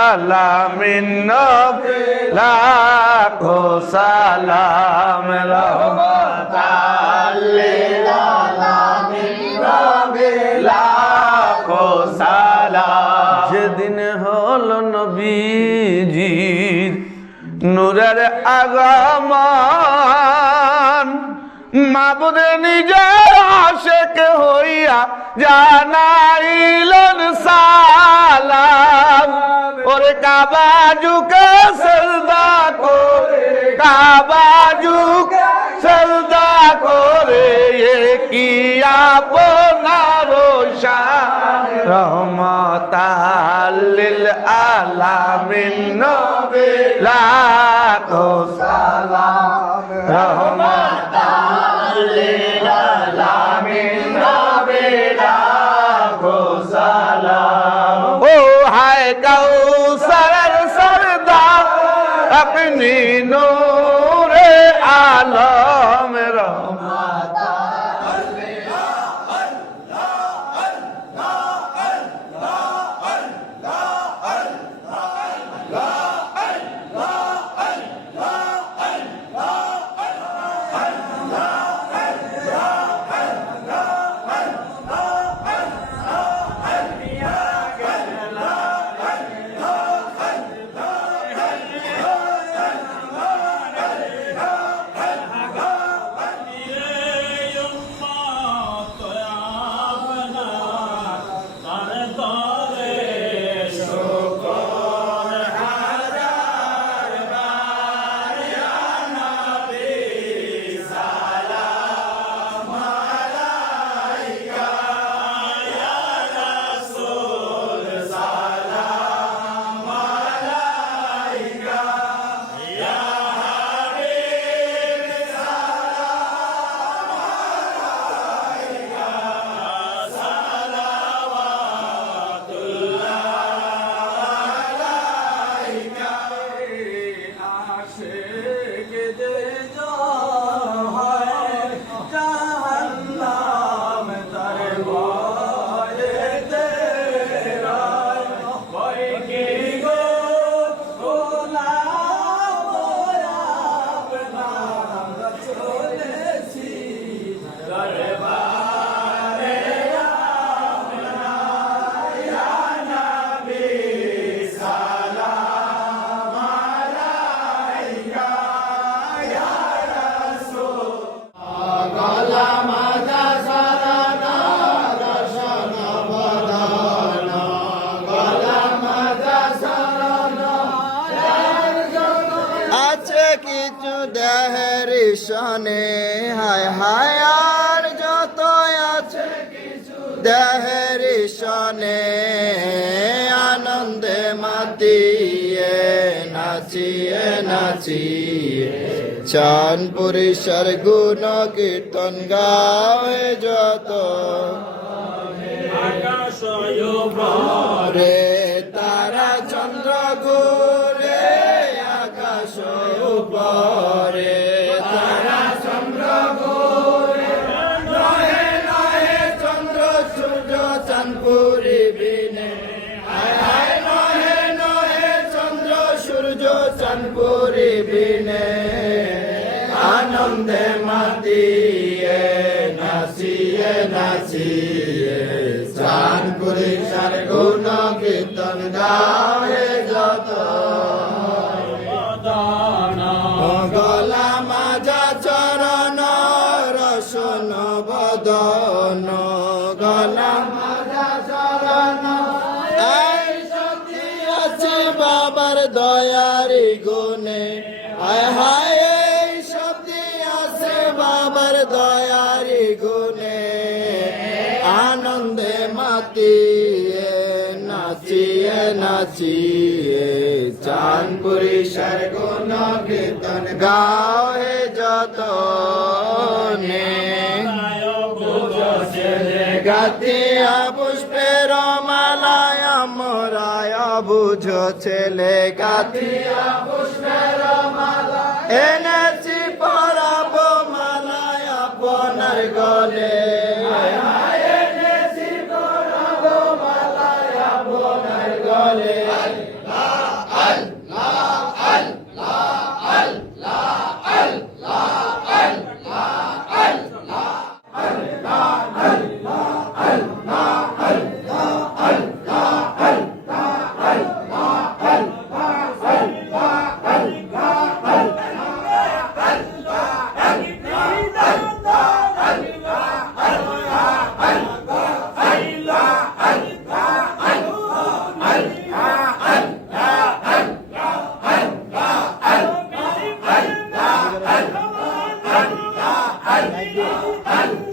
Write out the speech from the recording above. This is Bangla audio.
আলামিন লাখো সালাম লাখো সালাম। যেদিন হল নবীজির নূরের আগমন মাবুদে নিজের আশেক হইয়া জানাইলেন সালাম। ওরে কাবাজুকে সজদা করে কাবাজুকে সজদা করে, এ কি আপনার শান রহমতাল্লিল আলামিন নবী, লাখো সালাম। রহমতাল্লিল আলামিন দেহের সনে হায় হায় আর যত আছে, দেহের সনে আনন্দে মাতিয়ে, নাচিয়ে নাচিয়ে। চান পুরীশ্বর গুণ কীর্তন গায়ে যত। আকাশ রে বিনে। আনন্দে মাতিয়ে নাচিয়ে নাচিয়ে চান করে সার গুণ কীর্তন গায়ে। বদন গলা আছে বাবার দয়ারি গুণে। হায় হায় শক্তি আছে বাবার দয়ারি গুণে। আনন্দে মাতিয়ে, নাচিয়ে নাচিয়ে চান পুরীশ্বর গুণ কীর্তন গাও হে যত নে গাতিয়া পুষ্পের মালায় মোরায় বুঝো ছেলে গাতিয়া পুষ্পের মালা এনেছি পরাব মালায় আপনার গলে al, al, al.